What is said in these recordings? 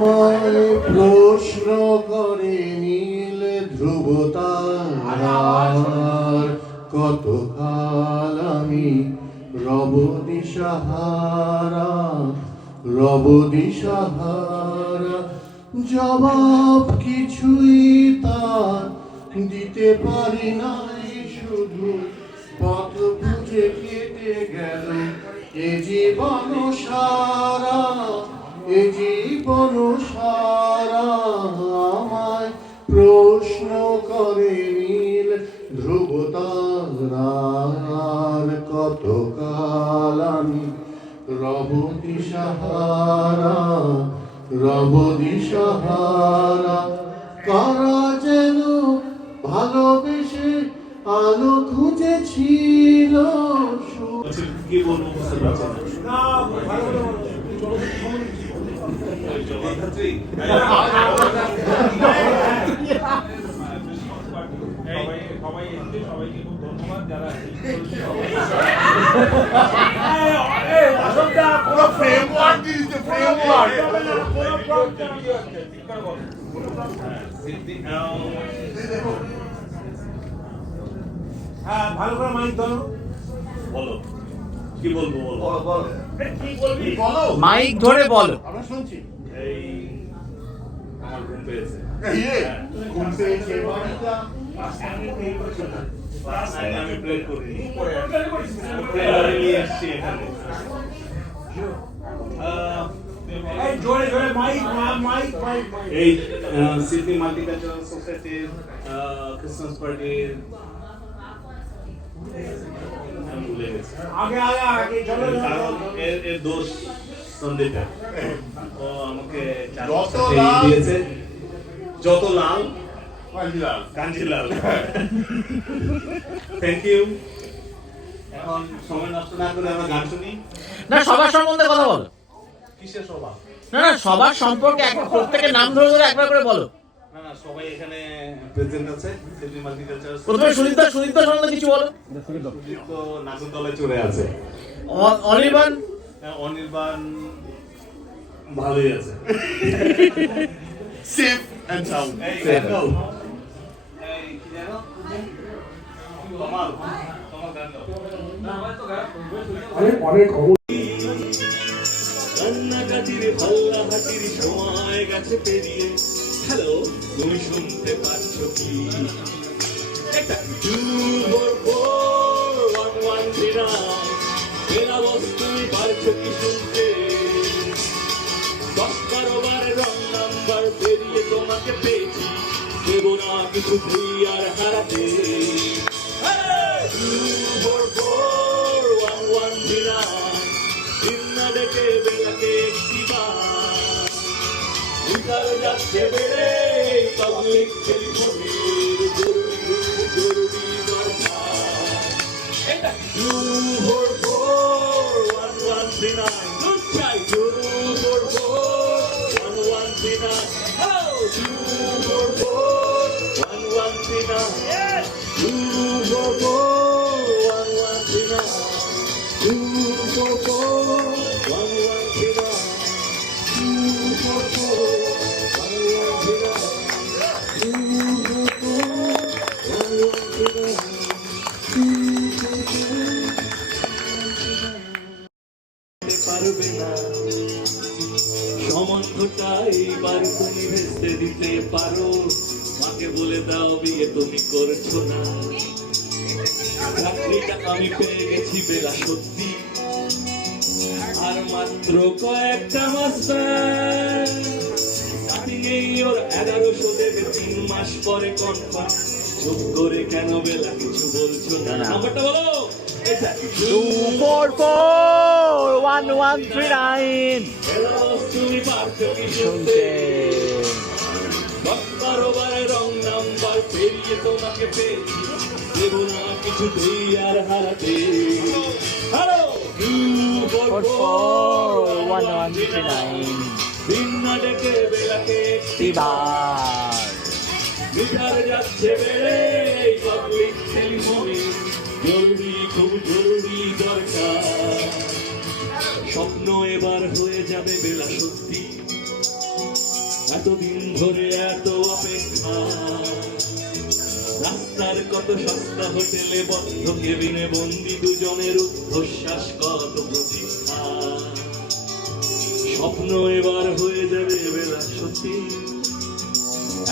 প্রশ্ন করে নীল ধ্রুবতারার কতকাল আমি রব দিশাহারা জবাব কিছুই তার দিতে পারি নাই, শুধু পথ বুঝে কেটে গেল এ জীবন সারা, এ জীবন সারা। আমায় প্রশ্ন করে নীল ধ্রুবতারার কতকাল আমি রব দিশাহারা কারা যেন ভালোবেসে আলো খুঁজেছিল। কি বলবো বুঝতে পারছি না। সবাইকে খুব ধন্যবাদ যারা ভালো করে মাইক ধরো, বলো কি বলবো, বলো মাইক ধরে বলো। আমরা শুনছি। এই আমার ঘুম পেয়েছে, ঘুম পেয়েছে বাড়িটা আমি প্রে করি, প্রেয়ারে নিয়ে এসেছি এখানে। এই সিডনি মাল্টিকালচারাল সোসাইটির ক্রিসমাস পার্টির ভুলে গেছি, কারণ এর দোষ সন্দীপের। ও আমাকে দিয়েছে যত লাল কাঞ্জিলাল। Thank you. এখন সময় নষ্ট না করে আমরা গান শুনি। না, সবার সম্বন্ধে কথা বলো। কিসের সভা? না, সবার সম্পর্কে প্রত্যেকের নাম ধরে ধরে একবার করে বলো। না, সবাই এখানে প্রেজেন্ট আছে। সিডনি মাল্টিকালচারাল প্রথমে সুনীতা সম্বন্ধে কিছু বলো। সুদীপ তো নাগরদলে চড়ে আছে। অনির্বাণ ভালোই আছে। Safe and sound. এই কি জানো? তোমার গান দাও। অনেক কান্নাকাটির হাল্লাহাটির সময় গেছে পেরিয়ে। হ্যালো, তুমি শুনতে পাচ্ছ কি? একটা 2441109 এর আওয়াজ তুমি পারছো কি শুনতে? 10-12 বার রং নাম্বার পেরিয়ে তোমাকে পেয়েছি, দেব না কিছুতেই আর হারাতে। 2441109 চিন্না ডেকে বেলাকে একটিবার উতার যাচ্ছে বেড়ে পাবলিক টেলিফোনের জরুরি দরকার। এটা 2441139 গুড ট্রাই। 2441139 2441139 2441139 পারবে না সম্বন্ধটা এইবার তুমি ভেস্তে দিতে পারো। মাকে বলে দাও বিয়ে তুমি করছো না। চাকরিটা আমি পেয়ে গেছি বেলা সত্যি, আর মাত্র কয়েকটা মাস কাটিয়েই ওর 1100 দেবে 3 মাস পরে কনফার্ম। চুপ করে কেন বেলা কিছু বলছো না? নাম্বারটা বলো। এটা 2441139 তুমি পারছো কি শুনতে? 12 বারে রং নাম্বার পেরিয়ে তোমাকে পেয়েছি, দেব না কিছুতেই আর হারাতে। হ্যালো, 2441139 ভিন্না ডেকে বেলাকে একটিবার মিটার যাচ্ছে বেড়ে পাবলিক টেলিফোনে জরুরি, খুব জরুরি দরকার। স্বপ্ন এবার হয়ে যাবে বেলা সত্যি। এতদিন ধরে এত অপেক্ষা, রাস্তার কত সস্তা হোটেলে বদ্ধ কেবিনে বন্দি দুজনের ঊর্ধ্বশ্বাস কত প্রতীক্ষা, স্বপ্ন এবার হয়ে যাবে বেলা সত্যি,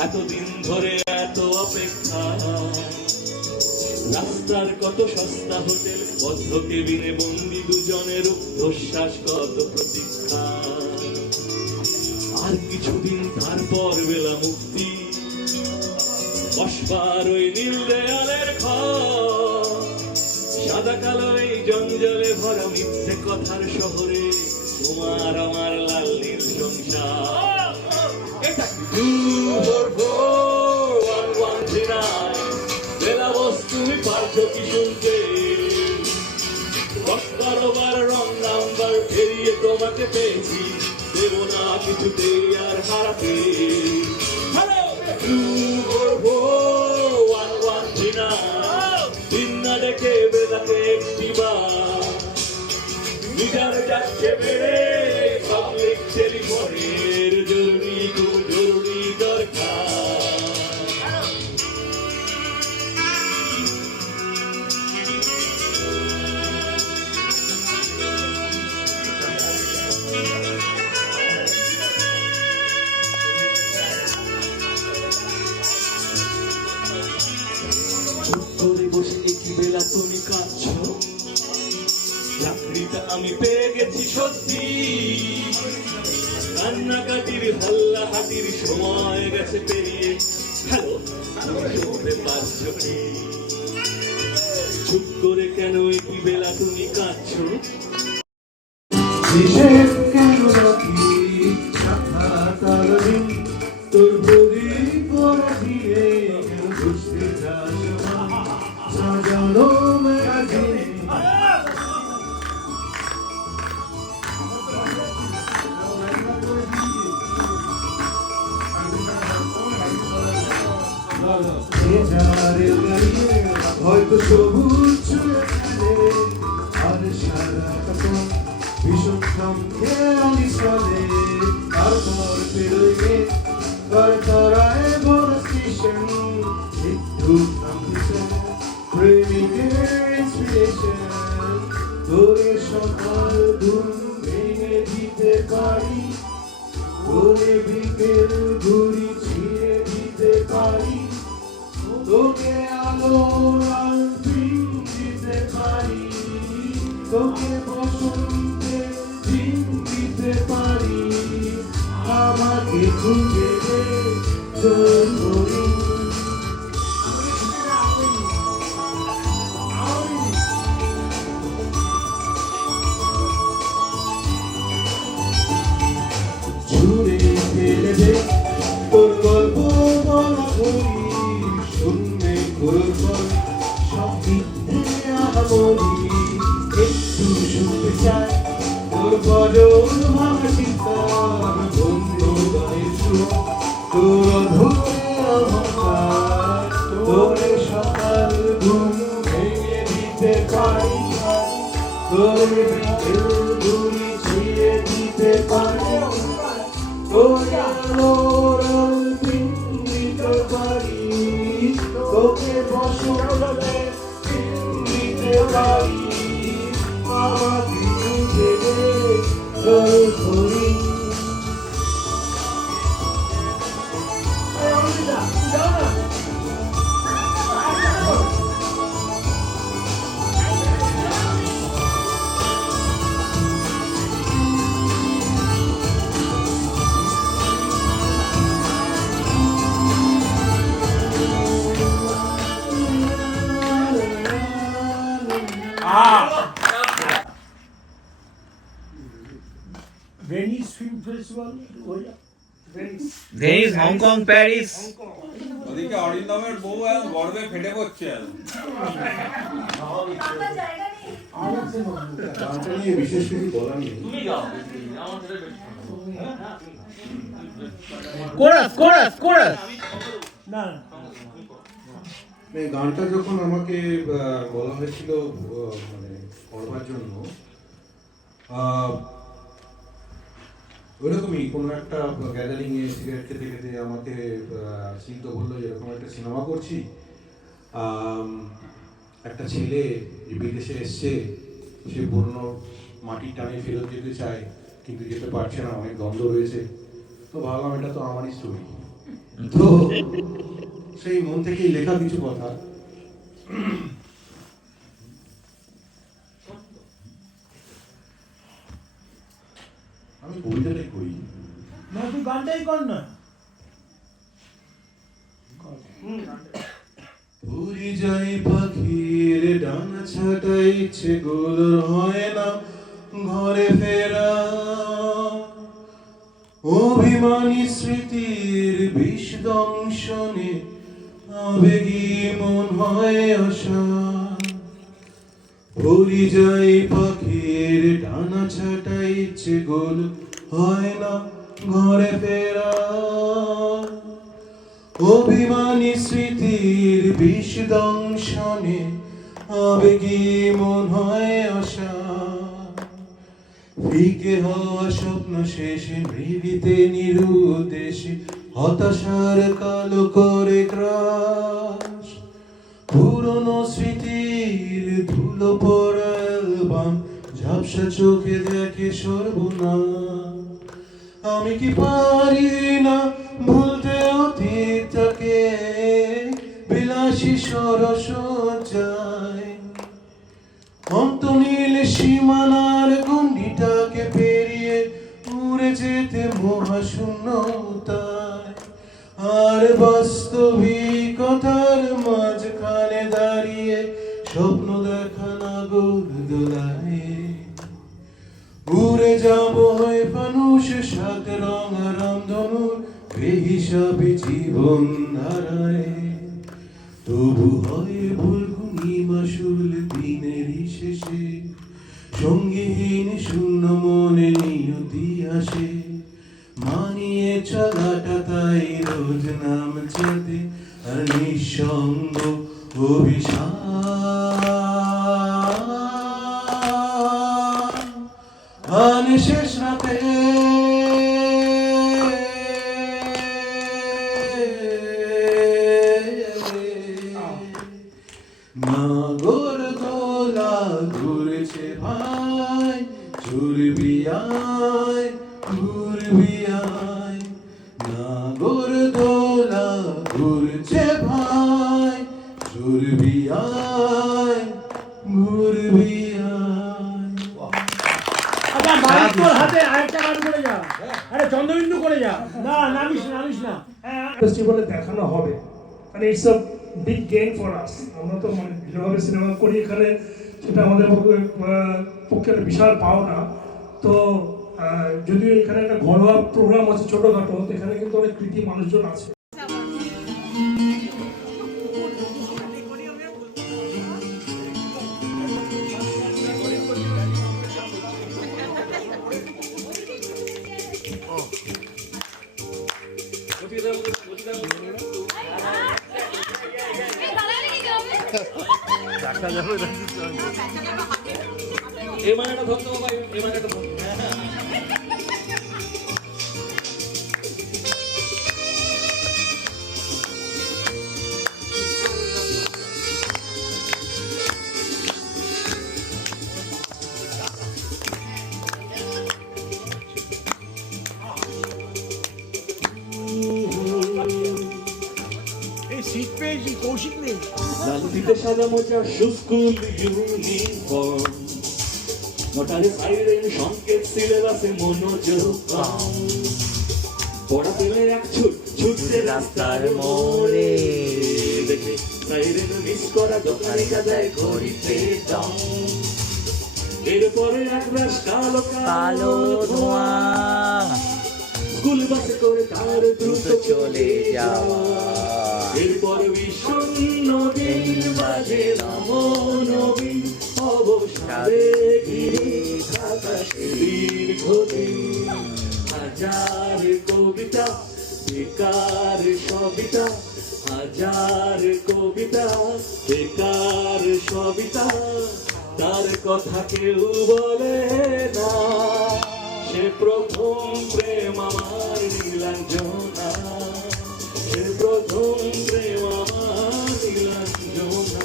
এতদিন ধরে এত অপেক্ষা, রাস্তার কত সস্তা হোটেল বদ্ধ কেবিনে বন্দি দুজনের ঊর্ধ্বশ্বাস কত প্রতীক্ষা, আর কিছুদিন তারপর বেলা মুক্তি, বসবার ওই নীল দেয়ালের ঘর, সাদা কালো এই জঞ্জালে ভরা মিথ্যে কথার শহরে তোমার আমার লাল নীল সংসার। এটা কি 2441139 বেলা বস, তুমি পারছো কি শুনতে? 10-12 বার রং নাম্বার ফেরিয়ে তোমাকে পেয়েছি, দেব না কিছুতেই আর হারাতে। হ্যালো 2441139 দিন না ডেকে বেলাকে একটিবার, মিটার যাচ্ছে বেড়ে পাবলিক টেলিফোনের জরুরি খুব জরুরি দরকার। চুপ করে বসে একই বেলা তুমি কাঁদছো, চাকরিটা আমি পেয়ে গেছি সত্যি, কান্নাকাটির হল্লা হাতির সময় গেছে পেরিয়ে। হ্যালো শুনতে পারছো কি? চুপ করে কেন একই বেলা তুমি কাঁদছো? বিশেষ কেন রাখি শাখা তার দিন, তোর বলি করে দিয়ে কেন বুঝতে চাস না, সাজানো ম্যাগাজিন হয়তো সবুজ ছুঁয়ে ফেলে, আর সারা তখন ভীষণ খেয়ালি চলে, তারপর পেরোয় তরায় বড় স্টেশন, একটু প্রেমিকের ইন্সপিরেশন, তোরে সকাল ঘুম ভেঙে দিতে পারি, তোরে বিকেল ঘুরি ছিঁড়ে দিতে পারি, তোকে আলোর আলপিন দিতে পারি, তোকে বসন্তে দিন দিতে পারি, আমাকে খুঁজে দে তোর করি। ছুঁড়ে ফেলে দে তোর গল্প বলা ঘড়ি, শূন্যে ঘোর সব মিথ্যে আহামরি, একটু শুনতে চাই তোর বদল ভাঙা চিৎকার, বন্ধ গানের সুর তোর অধরে অহংকার, তোরে সকাল ঘুম ভেঙে দিতে পারি, তোরে বিকেল ঘুরি ছিঁড়ে দিতে পারি, তোরে আলোর আলপিন দিতে পারি, তোকে বসন্তে দিতে পারি, আমাকে খুঁজে দে তোর করি। Venice Film Festival Venice, Hong Kong, Paris. ওদিকে অরিন্দমের বউ এখন গর্বে ফেটে পড়ছে এখন। গানটা নিয়ে বিশেষ কিছু বলার নেই। Chorus chorus chorus. না এই গানটা যখন আমাকে বলা হয়েছিল মানে করবার জন্য, ওইরকমই কোনো একটা গ্যাদারিং এ সিগারেট খেতে খেতে আমাকে সিন্ত বললো এরকম একটা সিনেমা করছি, একটা ছেলে যে বিদেশে এসছে, সে পুরনো মাটির টানে ফেরত যেতে চায় কিন্তু যেতে পারছে না, অনেক দ্বন্দ্ব রয়েছে। তো ভাবলাম এটা তো আমারই স্টোরি, তো সেই মন থেকেই লেখা কিছু কথা। আমি কবিতাটাই করি না, তুই গানটাই কর না। পরিযায়ী পাখির ডানা ছাটাই ইচ্ছে গোলর হয় না ঘরে ফেরা, অভিমানী স্মৃতির বিষ দংশনে আবেগী মন হয় আশা। পরিযায়ী পাখির ডানা ছাটাই ইচ্ছে গোল হয় না ঘরে ফেরা, অভিমানী স্মৃতির বিষ দংশনে আবেগী মন হয় আশা। ফিকে হওয়া স্বপ্ন শেষে মৃগীতে নিরুদ্দেশে হতাশার কালো করে গ্রাস। পুরনো স্মৃতির ধুলো পড়া অ্যালবাম ঝাপসা চোখে দেখে সর্বনাশ। আমি কি পারি না ভুলতে অতীতটাকে বিলাসী সরসজ্জায়, অন্তনীল সীমানার গণ্ডিটাকে পেরিয়ে উড়ে যেতে মহাশূন্যতায়। আর বাস্তবিকতার মাঝখানে দাঁড়িয়ে স্বপ্ন দেখা নাগর দোলায়। উড়ে যাব হয় ফানুষের সাথে রঙা রামধনুর বেহিসাবি জীবন ধারায়। তবু হয় ভুল ঘুমি মাসুল দিনেরই শেষে, সঙ্গীহীন শূন্য মনে নিয়তি আসে। মানিয়ে চলাটা তাই রোজ নাম চেতে আর নিঃসঙ্গ অভিশাপ। শেষ রাতে নাগর দোলা ঘুরেছে ভাই, চুরবি আয় ঘুরবি আয়। নাগর দোলা ঘুরছে ভাই, চুরবি আয় ঘুরবি আয়। আচ্ছা, মাইকোর হাতে আরেকটা গান করে যা। আরে চন্দ্রবিন্দু করে যা। না, নামিস না, নামিস না। ফেস্টিভ্যালে দেখানো হবে, মানে it's a big gain for us. আমরা তো মানে যেভাবে সিনেমা করি এখানে, সেটা আমাদের পক্ষে একটা বিশাল পাওনা। তো যদিও এখানে একটা ঘরোয়া প্রোগ্রাম আছে ছোটোখাটো, এখানে কিন্তু অনেক কৃতি মানুষজন আছে। এই মানেটা ধরতে বাবা, এই মানেটা ধরতে। এই সিট পেয়েছি, কৌশিক নেই। লালুটিতে সাদা মোচা স্কুল ইউনিফর্ম, মোটারে সাইরেন সংকেত সিলেবাসে মনোযোগ কম। পড়া পেলে এক ছুটতে রাস্তার মোড়ে, দেখে সাইরেন মিস করা দোকানে যায় ঘড়িতে দাম। এরপরে এক রাশ কালো কালো ধোঁয়া, স্কুল বাসে করে তার দ্রুত চলে যাওয়া। এরপর বিষণ্ণ দিন বাজে নবীন অবসাদে ঘিরে থাকা দীর্ঘদিন। হাজার কবিতা বেকার সবিতা, হাজার কবিতা বেকার সবিতা, তার কথা কেউ বলে না। সে প্রথম প্রেম আমার নীলাঞ্জনা, সে প্রথম প্রেম আমার নীলাঞ্জনা।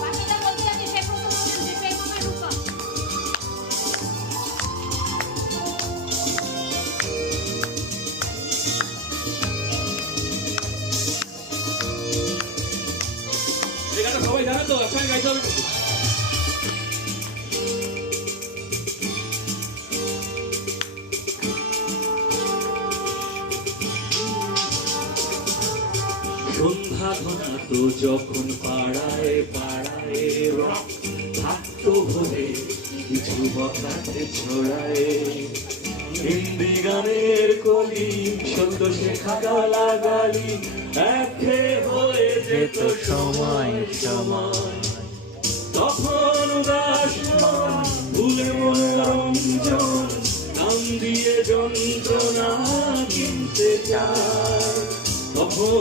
বাকিটা বলতে আমি সে প্রথম বললাম যে প্রেম আমার রূপা। এই গানটা সবাই জানে তো, একসঙ্গে গাইতে হবে। সন্ধ্যা ঘনাত যখন পাড়ায় পাড়ায় রং থাকতো হলে কিছু বকাতে ছড়ায়, হিন্দি গানের কলি সদ্য শেখা গালাগালি একে হয়ে যেত সময় সময়। তখন উদাস মন ভুলে মনোরঞ্জন নাম দিয়ে যন্ত্রণা কিনতে চায়। তখন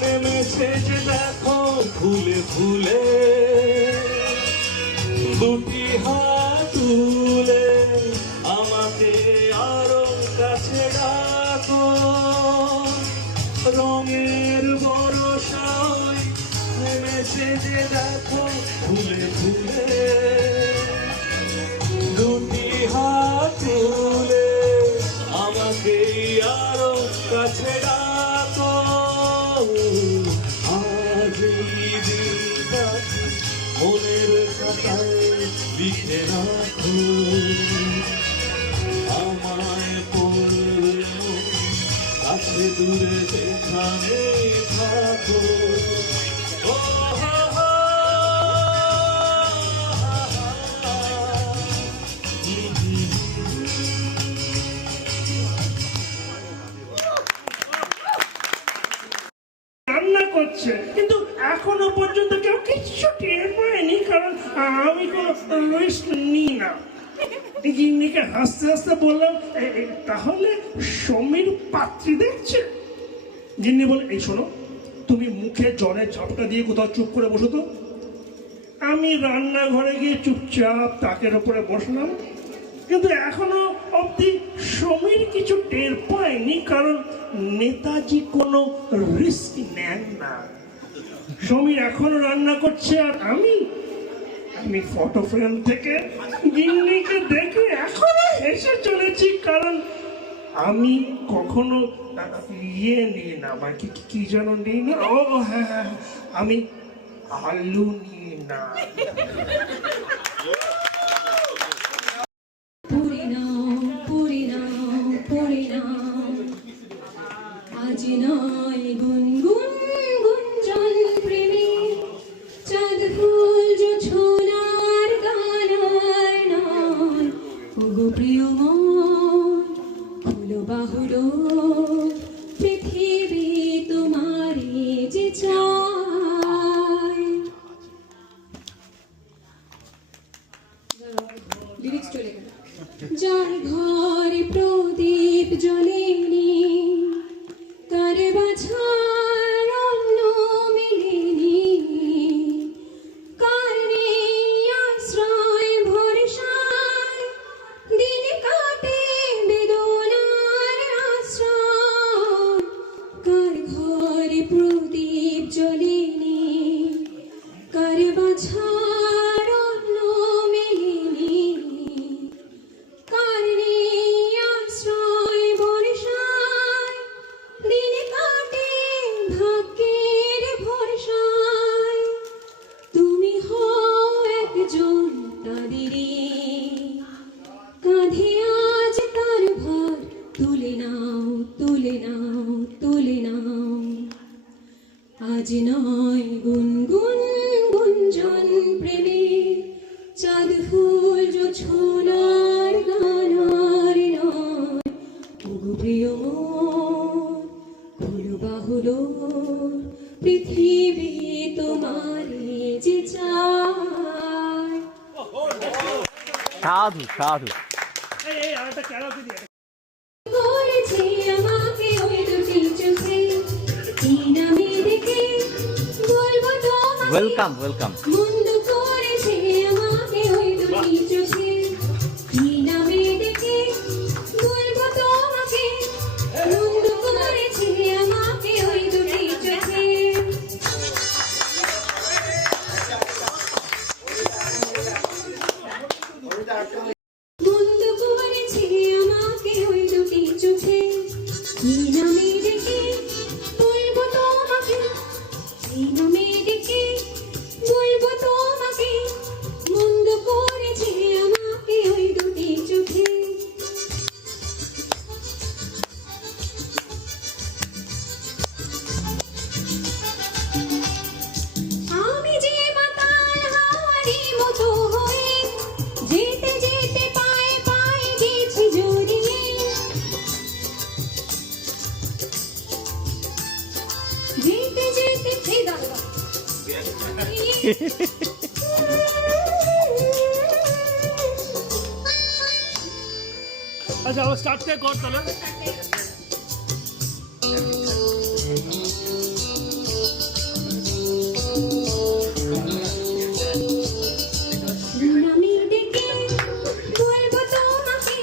নেমেছে যে দেখো ফুলে ফুলে দুটি হাত তুলে আমাকে আরো কাছে ডাকো, রঙের বরসায় নেমেছে যে দেখো ফুলে ফুলে দুটি হাত তুলে আমাকে আরো কাছে ডাকো। আজ এই দিনটা মনের খাতায় লিখে রাখো, আমায় পড়লেও কাছে দূরে যেখানে থাকো। ও হো হো, রান্না করছে কিন্তু এখনো পর্যন্ত কেউ কিচ্ছু টের পায়নি, কারণ আমি কোনো রিস্ক নিই না। গিন্নিকে হাসতে হাসতে বললাম, তাহলে সমীর পাত্রী দেখছে? গিন্নি বলে, এই শোনো, তুমি মুখে জলের ঝাপটা দিয়ে কোথাও চুপ করে বসো তো। আমি রান্নাঘরে গিয়ে চুপচাপ তাকের ওপরে বসলাম, কিন্তু এখনো অবধি সমীর কিছু টের পায়নি, কারণ নেতাজি কোনো রিস্ক নেন না। সমীর এখনো রান্না করছে আর আমি ফটো ফ্রেম থেকে গিন্নিকে দেখে এখনো হেসে চলেছি, কারণ আমি কখনো ইয়ে নিই না, বা কি যেন নিই না। ও হ্যাঁ হ্যাঁ, আমি আলু নিই না। আজ নয় গুনগুন গুঞ্জন প্রেমে চাঁদ ফুল জোছনার গানার নয়। ওগো প্রিয় মন খুলো বাহুলো, পৃথিবী তোমারে যে চায়। লিরিক্স চলে গেল। যার ঘরে প্রদীপ জ্বলেনি, কার বাছার অন্ন মেলেনি, কার নেই আশ্রয় ভরসায়, দিন কাটে বেদনার আশ্রয়। কার ঘরে প্রদীপ জ্বলেনি, কার বাছার অন্ন মেলেনি, কার নেই আশ্রয় ভরসায়, দিন কাটে ভাগ্যের ভরসায়। তুমি হও একজন তাদেরই, কাঁধে আজ তার ভার তুলে নাও, তুলে নাও, তুলে নাও। আজ নয় গুনগুন গুঞ্জন প্রেমে চাঁদ ফুল জোছনার গানার নয়। ওগো প্রিয় মন খুলো বাহুলো, পৃথিবী তোমারে যে চায়। সাধু সাধু। এই আরেকটা ক্যারাওকে দিয়ে বলেছে আমাকে ওই দুটি চোখে, কি নামে ডেকে বলবো তোমাকে। Welcome welcome. মন্দ করেছে আমাকে কি নামে ডেকে বলবো তোমাকে, কি নামে ডেকে বলবো তোমাকে, মন্দ করেছে আমাকে ওই দুটি চোখে। আমি যে মাতাল হাওয়ারি মতো হয়ে যেতে যেতে পায়ে পায়ে গেছি জড়িয়ে, যেতে যেতে এই দাঁড়া আচ্ছা আবার স্টার্ট থেকে কর তাহলে। আমি ডেকে বলবো তোমাকে,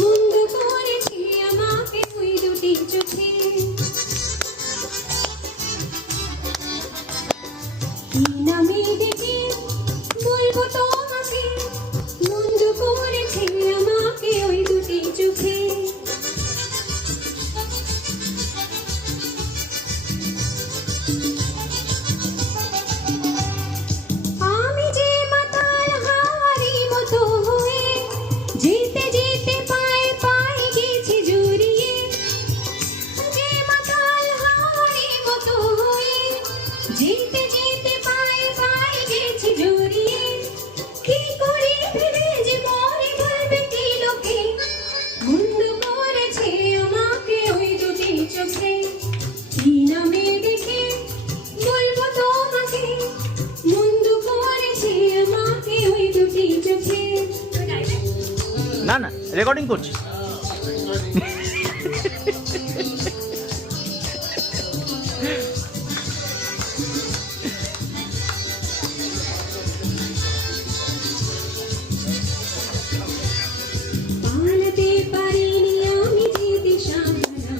মন্দ করেছে আমাকে ওই দুটি চোখে। কি নামে ডেকে বলবো তোমাকে, মন্দ করেছে আমাকে ওই দুটি চোখে। আমি যে মাতাল হাওয়ারি মতো হয়ে যেতে যেতে পায়ে পায়ে গেছি জড়িয়ে, যে মাতাল হাওয়ারি মতো হয়ে যেতে যেতে পায়ে পায়ে গেছি জড়িয়ে। কি করি ভেবে যে মরে গেলবে কি লোকে, মন্দ করেছে আমাকে ওই দুটি চোখে। কি নামে ডেকে বলবো তোমাকে, মন্দ করেছে আমাকে ওই দুটি চোখে। না না রেকর্ডিং করছি। পালাতে পারিনি আমি যে দিশাহারা,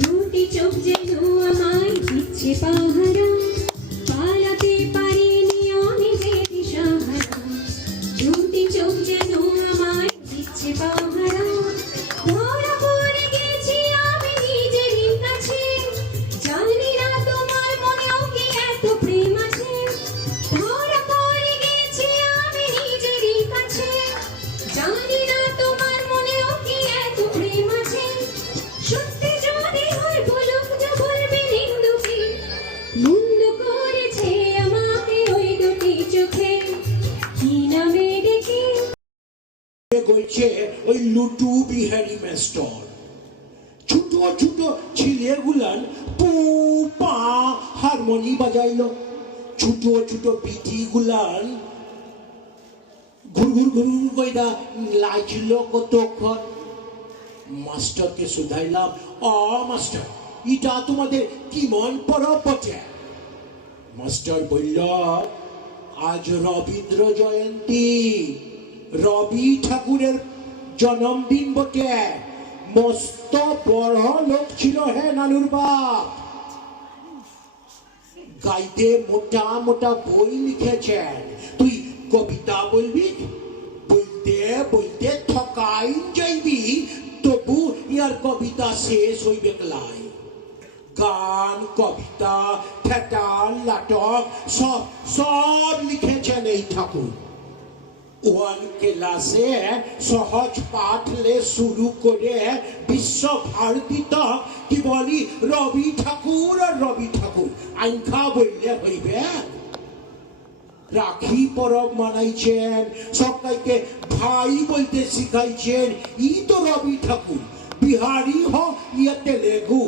দুটি চোখ যেন আমায় দিচ্ছে পাহারা। পালাতে পারিনি আমি যে দিশাহারা, দুটি চোখ যেন আমায় দিচ্ছে পাহারা। ধরা পড়ে গেছি আমি নিজেরই কাছে, জানি না তোমার মনেও কি এত প্রেম আছে। ধরা পড়ে গেছি আমি নিজেরই কাছে, জানি না তোমার মনেও কি এত প্রেম আছে। সত্যি যদি হয় বলুক যা বলবে নিন্দুকে, মন্দ করেছে আমাকে ওই দুটি চোখে। কি নামে ডেকে করছে ওই লুটু বিহারি মাস্টার, ছোট ছোট ছেলেগুলান পু পা হারমোনি বাজাইলো, ছোট ছোট বিটি গুলান ঘুর ঘুর ঘুর কইরা লাইছিল কতক্ষণ। মাস্টারকে শুধাইলাম, মাস্টার এটা তোমাদের কি মন পড়ো বটে? মাস্টার বলল, আজ রবীন্দ্র জয়ন্তী, রবি ঠাকুরের জন্মদিন বটে। মস্ত বড় লোক ছিল হে নানুর বাপ, গাইতে মোটা মোটা বই লিখেছেন। তুই কবিতা বলবি, বলতে বলতে থকাই যাইবি, তবু ইয়ার কবিতা শেষ হইবে লাই। গান, কবিতা, থিয়েটার, নাটক সব সব লিখেছেন এই ঠাকুর। ওয়ান ক্লাসে সহজ পাঠ লে শুরু করে বিশ্ব ভারতী তক কি বলি রবি ঠাকুর আর রবি ঠাকুর আইনখা বললে হইবে। রাখি পরব মানাইছেন, সবাইকে ভাই বলতে শিখাইছেন। ই তো রবি ঠাকুর, বিহারি হ ইয়া তেলেগু।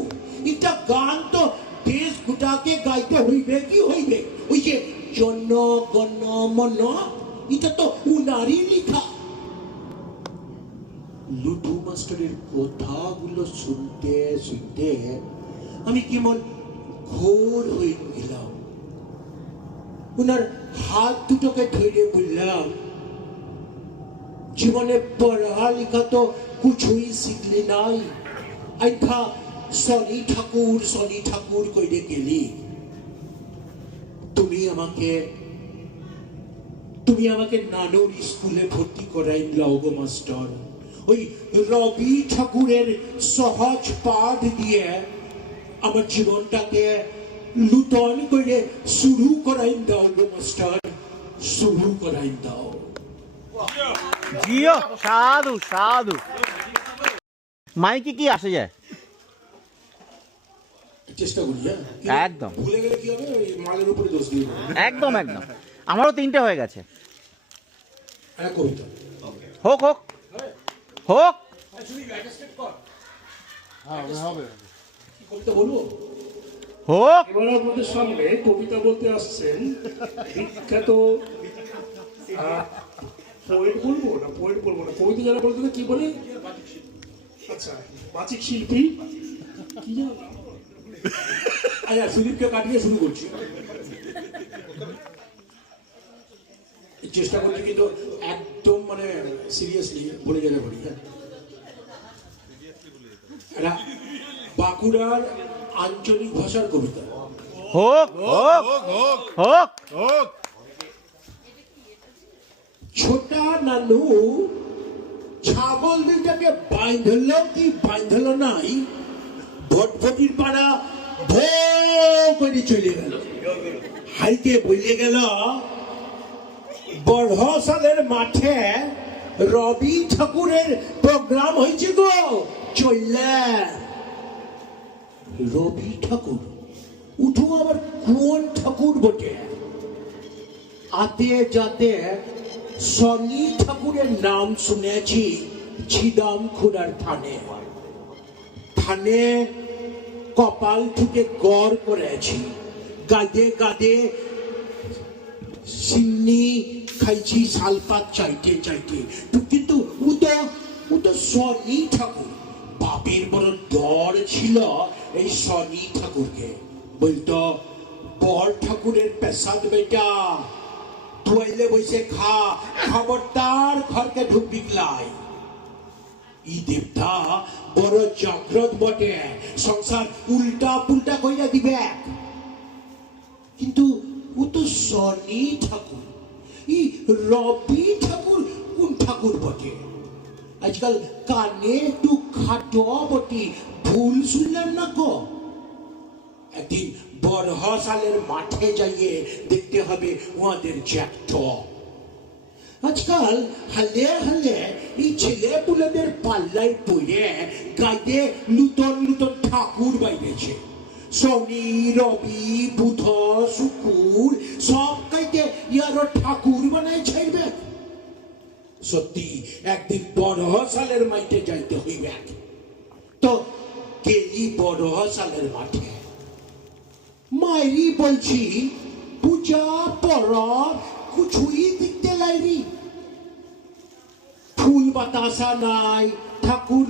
এটা গান তো দেশ গোটাকে গাইতে হইবে কি হইবে। ওই যে জন গণ মন, এটা তো উনারই লেখা। লুটু মাস্টারের কথাগুলো শুনতে শুনতে আমি কেমন ঘোর হয়ে গেলাম। উনার হাত দুটোকে ধরে বললাম, জীবনে পড়ালেখা তো কিছুই শিখলি নাই, আইখা শনি ঠাকুর কইরে গেলি। তুমি আমাকে নানুর স্কুলে ভর্তি করাই লাও গো মাস্টার। ওই রবি ঠাকুরের সহজ পাঠ দিয়ে আমার জীবনটাকে নূতন করে শুরু করাই দাও গো মাস্টার, শুরু করাই দাও। জিও সাধু সাধু মাইকে কি আসে যায় চেষ্টা করি, হ্যাঁ একদম ভুলে গেলে কি হবে, ওই মালের উপরে দোষ দিয়ে একদম একদম আমারও 3টে হয়ে গেছে কবিতা হোক হোক হোক কবিতা বলবো। হোক এবার আপনাদের সামনে কবিতা বলতে আসছেন বিখ্যাত পোয়েট বলবো না, পোয়েট বলবো না, কবিতা যারা বলতে কি বলে, আচ্ছা বাচিক শিল্পী কি জানো, আচ্ছা সুদীপকে কাটিয়ে শুরু করছি, চেষ্টা করছি কিন্তু একদম মানে সিরিয়াসলি বলে গেলে বলি। হ্যাঁ বাঁকুড়ার আঞ্চলিক ভাষার কবিতা। হোক হোক হোক হোক ছোটা নানু ছাগল দুইটাকে বাঁধল কি বাঁধল নাই, ভটভটির পাড়া ভো করে চলে গেল, হাইকে বলে গেল বড়সালের মাঠে রবি ঠাকুরের প্রোগ্রাম হয়েছে গো চললে। রবি ঠাকুর উঠু আবার কোন ঠাকুর বটে, আতে যাতে শনি ঠাকুরের নাম শুনেছি ছিদাম খুড়ার থানে, থানে কপাল থেকে গড় করেছি, গাদে গাদে সিন্নি খাইছি শালপাত চাইতে চাইতে, কিন্তু ও তো শনি ঠাকুর, বাপের বড় ডর ছিল এই শনি ঠাকুরকে, বলতো বর ঠাকুরের পেশাদ বেটা ধুয়াইলে বসে খা, খবরদার ঘরকে ঢুকবি লাই। ই দেবতা বড় জাগ্রত বটে, সংসার উল্টা পুল্টা কইরা দিবে, কিন্তু ও তো শনি ঠাকুর, ই রবি ঠাকুর কোন ঠাকুর বটে, আজকাল কানে একটু খাটো বটে, ভুল শুনলাম না গো। একদিন বড়সালের মাঠে যাইয়ে দেখতে হবে ওদের জ্যাকটপ। আজকাল হালে হালে এই ছেলে পুলেদের পাল্লায় পড়ে গাইতে নূতন নূতন ঠাকুর বাইরেছে, শনি রবি বুধ শুকুর সব গাইতে ইয়ার ঠাকুর বানাই ছাড়বে। সত্যি একদিন বড়সালের মাঠে যাইতে হইবে, তো গেলি বড়সালের মাঠে, মাইরি বলছি পূজা পরব কিছুই দেখতে লাইনি, ফুল বাতাসা নাই, ঠাকুর